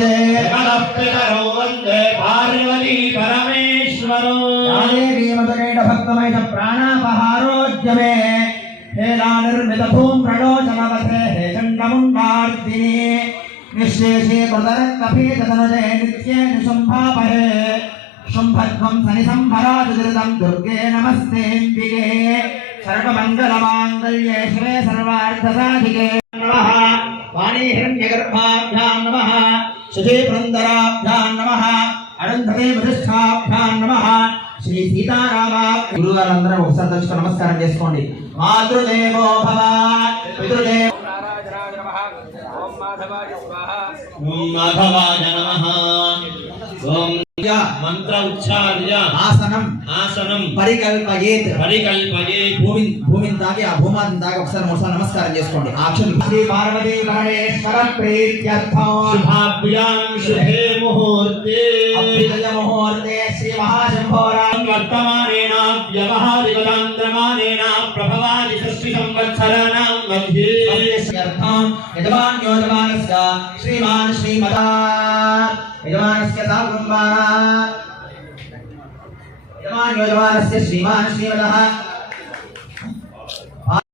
तनये सकलप्रियकरो वन्दे पार्वती परमेश्वरो देवी मदकेट भक्तमय प्राणापहारोद्यमे हेलानिर्मित धूम प्रडोचनवते हे चण्डमुण्डार्दिनी निःशेषे कृतरक्तपीततनुजे नित्ये निशुम्भापहे शुम्भध्वं सनिसंभराजुदृतं दुर्गे नमस्तेऽम्बिके सर्वमङ्गलमाङ्गल्ये शिवे सर्वार्थसाधिके नमः वाणीहिरण्यगर्भाभ्यां नमः शचीपुरन्दराभ्यां नमः अरुन्धते वरिष्ठाभ्यां नमः श्री सीतारामा गुरुवाరందరూ ఒకసారి తలుచుకో నమస్కారం చేసుకోండి మాతృదేవో భవ పితృదేవో ओम माधवाय स्वाहा ओम माधवाय नमः ओम मंत्र उच्चार्य आसनं परिकल्पयेत् భూమిని తాకి ఆ భూమాతని తాకి ఒకసారి మూడుసార్లు నమస్కారం చేసుకోండి అక్షరం శ్రీ పార్వతీ పరమేశ్వర ప్రీత్యర్థం శుభాభ్యాం శుభే ముహూర్తే అభ్యుదయ ముహూర్తే శ్రీ మహాశంభోరాం వర్తమానేన వ్యవహారికలాంద్రమానేన ప్రభవాది షష్ఠి సంవత్సరాణాం మధ్యే అర్థం యజమాన్యోజమానస్య శ్రీమాన్ శ్రీమతా యజమానస్య సాకుటుంబాః యజమాన్యోజమానస్య శ్రీమాన్ శ్రీమతః